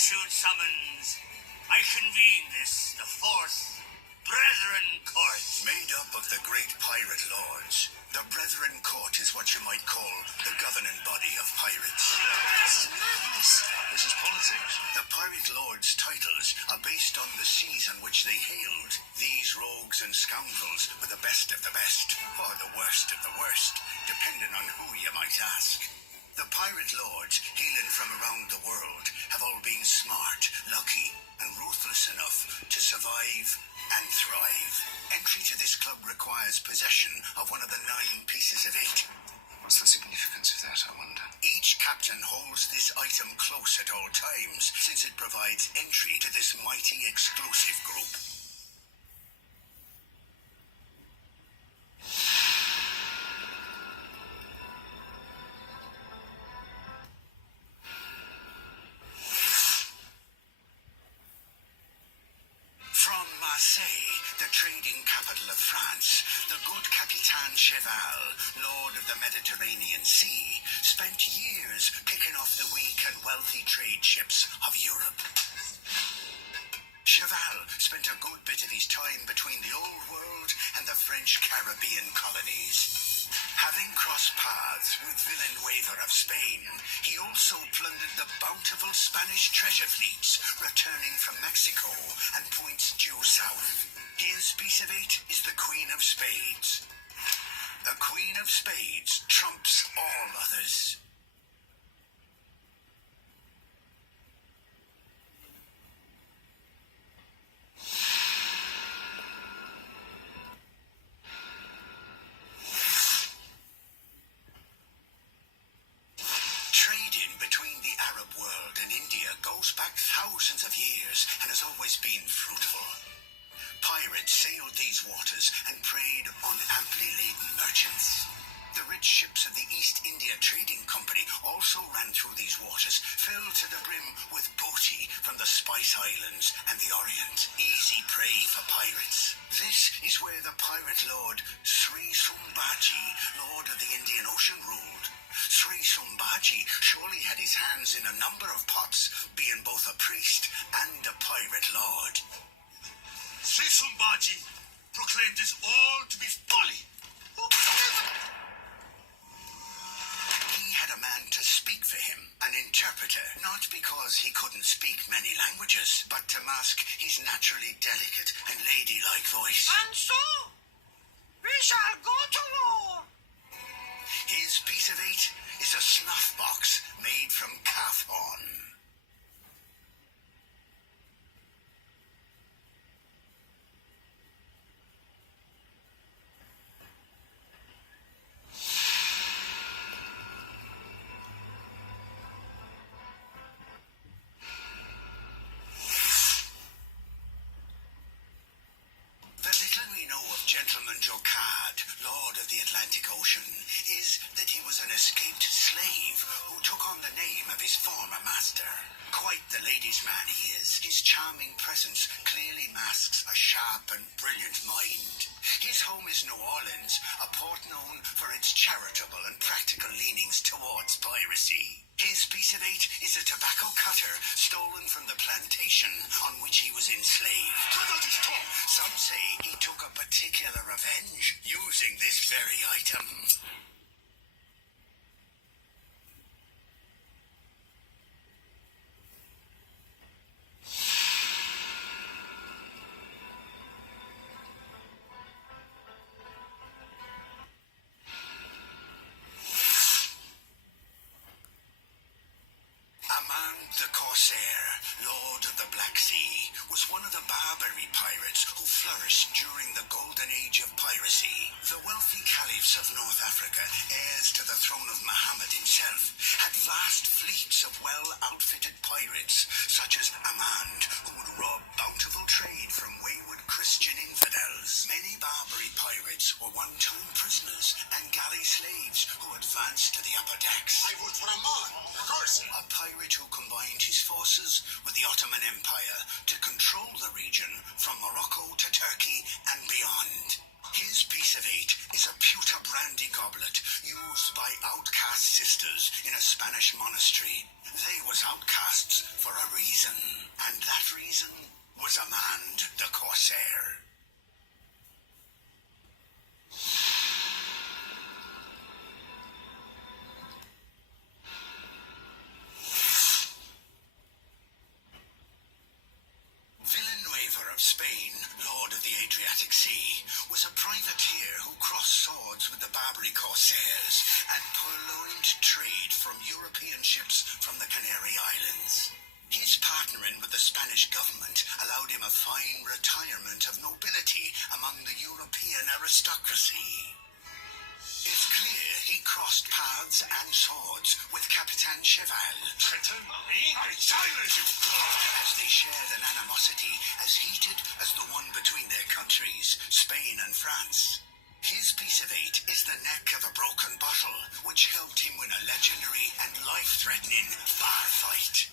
issued summons. I convene this, the fourth Brethren Court. Made up of the great pirate lords, the Brethren Court is what you might call the governing body of pirates. This is madness. This is politics. The pirate lords' titles are based on the seas on which they hailed. These rogues and scoundrels were the best of the best, or the worst of the worst, depending on who you might ask. The pirate lords, hailing from around the world, have all been smart, lucky, and ruthless enough to survive and thrive. Entry to this club requires possession of one of the 9 pieces of 8. What's the significance of that, I wonder? Each captain holds this item close at all times, since it provides entry to this mighty exclusive group. From Marseille, the trading capital of France, the good Capitaine Cheval, Lord of the Mediterranean Sea, spent years picking off the weak and wealthy trade ships of Europe. Cheval spent a good bit of his time between the Old World and the French Caribbean colonies. Having crossed paths with Villanueva of Spain, he also plundered the bountiful Spanish treasure fleets returning from Mexico and points due south. His piece of 8 is the Queen of Spades. The Queen of Spades trumps all others. Trading between the Arab world and India goes back thousands of years and has always been fruitful. Pirates sailed these waters and preyed on amply laden merchants. The rich ships of the East India Trading Company also ran through these waters, filled to the brim with booty from the Spice Islands and the Orient. Easy prey for pirates. This is where the pirate lord Sri Sumbaji, Lord of the Indian Ocean, ruled. Sri Sumbaji surely had his hands in a number of pots, being both a priest and a pirate lord. Sri Sumbaji proclaimed this all to be folly. He had a man to speak for him, an interpreter, not because he couldn't speak many languages, but to mask his naturally delicate and ladylike voice. And so, we shall go to war. His piece of 8 is a snuff box made from calf horn. The little we know of Gentleman Jocard, Lord of the Atlantic Ocean, is that he was an escaped slave who took on the name of his former master. Quite the ladies' man he is. His charming presence clearly masks a sharp and brilliant mind. His home is New Orleans, a port known for its charitable and practical leanings towards piracy. His piece of 8 is a tobacco cutter stolen from the plantation on which he was enslaved. Some say he took a particular revenge using this very item. Aman the Corsair, Lord of the Black Sea, was one of the Barbary pirates who flourished during the golden age of piracy. The wealthy caliphs of North Africa, heirs to the throne of Muhammad himself, had vast fleets of well-outfitted pirates, such as Amand, who would rob bountiful trade from wayward Christian infidels. Many Barbary pirates were one-time prisoners and galley slaves who advanced to the upper decks. I vote for Amman, of course. A pirate who combined his forces with the Ottoman Empire to control the region from Morocco to Turkey and beyond. His piece of 8 is a pewter brandy goblet used by outcast sisters in a Spanish monastery. They was outcasts for a reason. corsairs and purloined trade from European ships from the Canary Islands. His partnering with the Spanish government allowed him a fine retirement of nobility among the European aristocracy. It's clear he crossed paths and swords with Capitan Cheval. As they shared an animosity as heated as the one between their countries, Spain and France. His piece of eight is the neck of a broken bottle, which helped him win a legendary and life-threatening bar fight.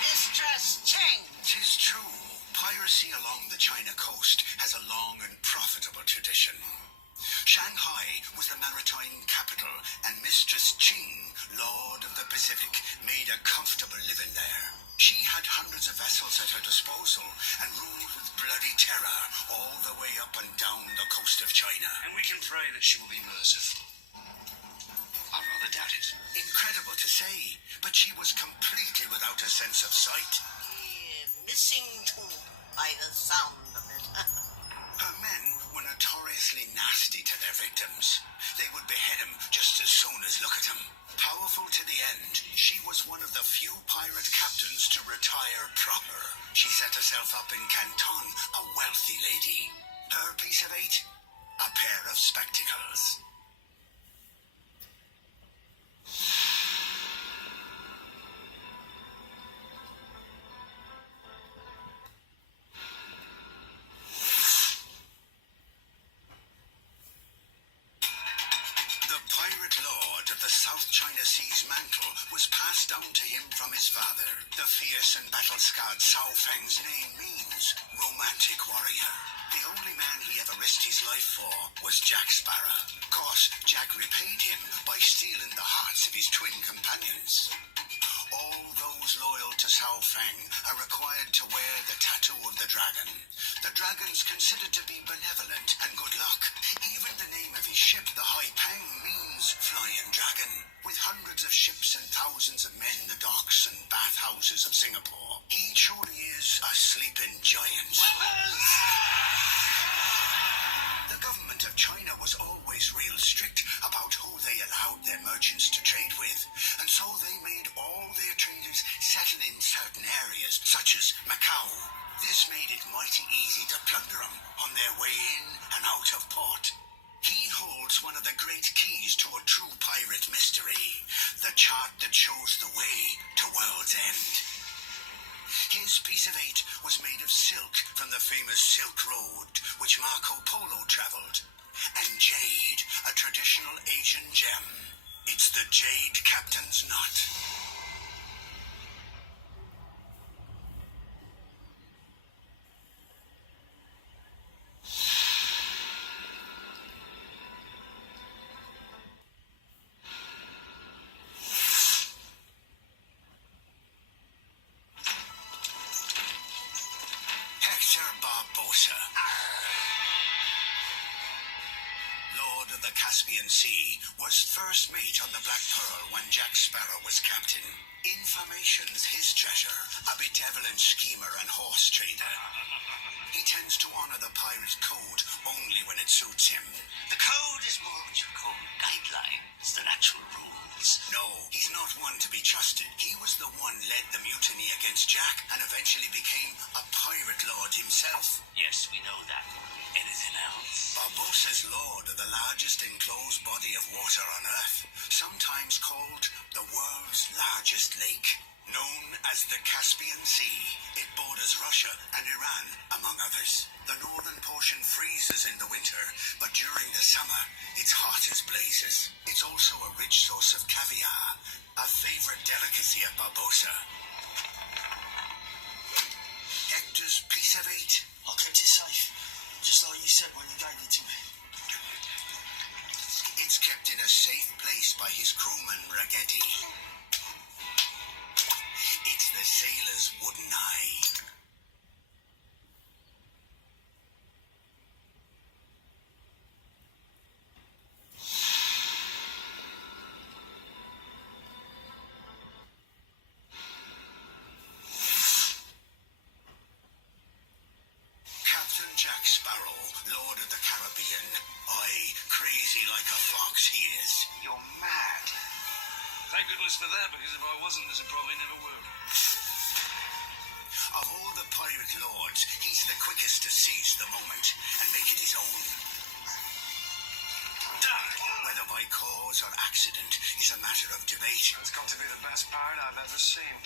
Mistress Cheng. 'Tis true, piracy along the China coast has a long and profitable tradition. Shanghai was the maritime capital, and Mistress Qing, Lord of the Pacific, made a comfortable living there. She had hundreds of vessels at her disposal and ruled with bloody terror all the way up and down the coast of China. And we can pray that she will be merciful. I rather doubt it. Incredible to say, but she was completely without a sense of sight. Missing too, by the sound of it. Her men were notoriously nasty to their victims. They would behead him just as soon as look at him. Powerful to the end, she was one of the few pirate captains to retire proper. She set herself up in Canton, a wealthy lady. Her piece of eight? A pair of spectacles. South China Sea's mantle was passed down to him from his father. The fierce and battle-scarred Cao Feng's name means romantic warrior. The only man he ever risked his life for was Jack Sparrow. Of course, Jack repaid him by stealing the hearts of his twin companions. All those loyal to Cao Feng are required to wear the tattoo of the dragon. The dragon's considered to be benevolent and good luck. Even the name of his ship, the Hai Peng, means flying dragon. With hundreds of ships and thousands of men in the docks and bathhouses of Singapore, he truly is a sleeping giant. The government of China was always real strict about who they allowed their merchants to trade with, and so they made all their traders settle in certain areas, such as Macau. This made it mighty easy to plunder them on their way in and out of port. He holds one of the great keys to a true pirate mystery, the chart that shows the way to World's End. His piece of eight was made of silk from the famous Silk Road, which Marco Polo travelled, and jade, a traditional Asian gem. It's the Jade Captain's Knot. Hector Barbossa, Lord of the Caspian Sea, was first mate on the Black Pearl when Jack Sparrow was captain. Information's his treasure, a benevolent schemer and horse trader. He tends to honor the pirate code only when it suits him. The code is more what you call guidelines than actual rules. No, he's not one to be trusted. He was the one led the mutiny against Jack and eventually became a pirate lord himself. Yes, we know that. Anything else? Barbossa's lord of the largest enclosed body of water on Earth, sometimes called the world's largest lake. Known as the Caspian Sea, it borders Russia and Iran, among others. The northern portion freezes in the winter, but during the summer, it's hot as blazes. It's also a rich source of caviar, a favorite delicacy of Barbossa. Hector's piece of eight. I kept it safe, just like you said when you gave it to me. It's kept in a safe place by his crewman, Ragetti. It's the sailor's wooden eye. bonus for that, because if I wasn't, this would probably never work. Of all the pirate lords, he's the quickest to seize the moment and make it his own. Whether by cause or accident is a matter of debate. It's got to be the best pirate I've ever seen.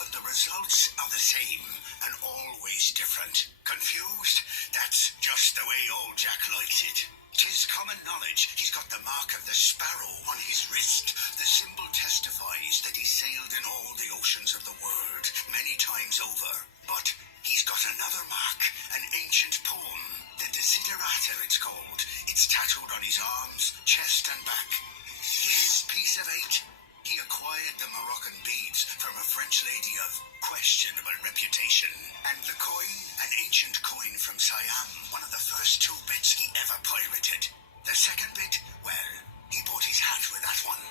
But the results are the same and always different. Confused? That's just the way old Jack likes it. 'Tis common knowledge he's got the mark of the sparrow on his wrist. The symbol testifies that he sailed in all the oceans of the world many times over. But he's got another mark, an ancient poem. The Desiderata, it's called. It's tattooed on his arms, chest and back. His piece of eight. He acquired the Moroccan beads from a French lady of questionable reputation. And the coin, an ancient coin from Siam, one of the first 2 bits he ever pirated. The second bit, well, he bought his hat with that one.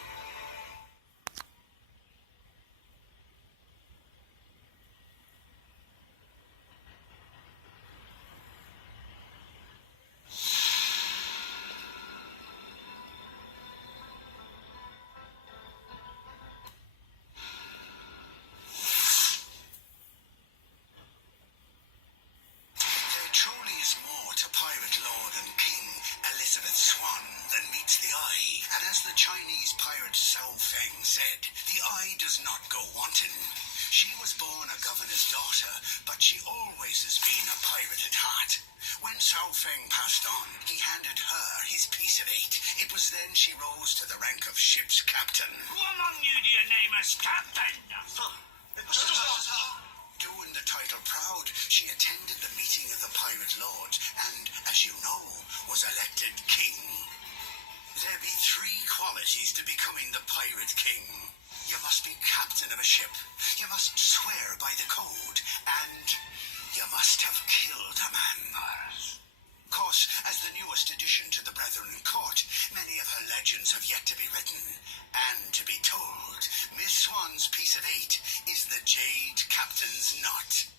There truly is more to Pirate Lord and King Elizabeth Swan than meets the eye. And as the Chinese pirate Sao Feng said, the eye does not go wanton. She was born a governor's daughter, but she always has been a pirate at heart. When Sao Feng passed on, he handed her his piece of eight. It was then she rose to the rank of ship's captain. Who among you do you name as captain? Doing the title proud, she attended the meeting of the pirate lords and, as you know, was elected king. There be 3 qualities to becoming the pirate king. You must be captain of a ship, you must swear by the code, and you must have killed a man. Course, as the newest addition to the Brethren Court, many of her legends have yet to be written and to be told. Miss Swan's piece of eight is the Jade Captain's Knot.